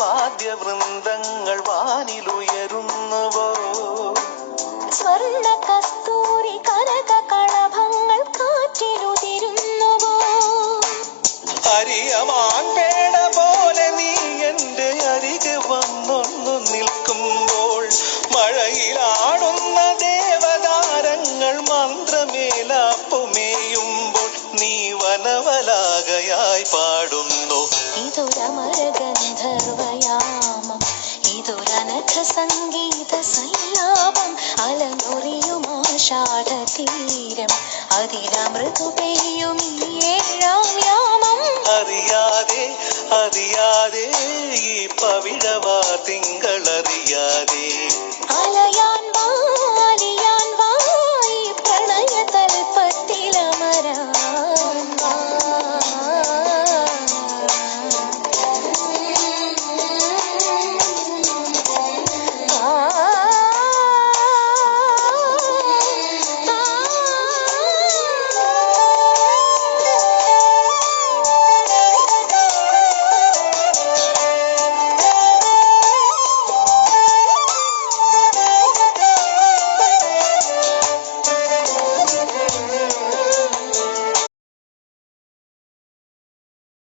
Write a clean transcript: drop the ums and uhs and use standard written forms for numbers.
വാദ്യ വൃന്ദങ്ങൾ വാനിലുയരുന്നുവോ സ്വർണ്ണ കസ്തൂരി കനക കളഭങ്ങൾ കാറ്റിലുതിരുന്നുവോ അരിയമാൻ പേട പോലെ നീ എൻ്റെ അരികെ വന്നൊന്നു നിൽക്കുമ്പോൾ മഴയിലാടുന്ന ദേവതാരങ്ങൾ മന്ത്രമേലാപ്പുമേയുമ്പോൾ നീ വനവലാകയായി പാടുന്നു ഇതൊരമരഗന്ധർവയാമം ഇതൊരനഘ സംഗീത സല്ലാപം അലനൊറിയുമാഷാഢതീരം അതിലമൃതു പെയ്യും ഈ ഏഴാം യാമം അറിയാതെ ഈ പവിഴവാ തിങ്കളറി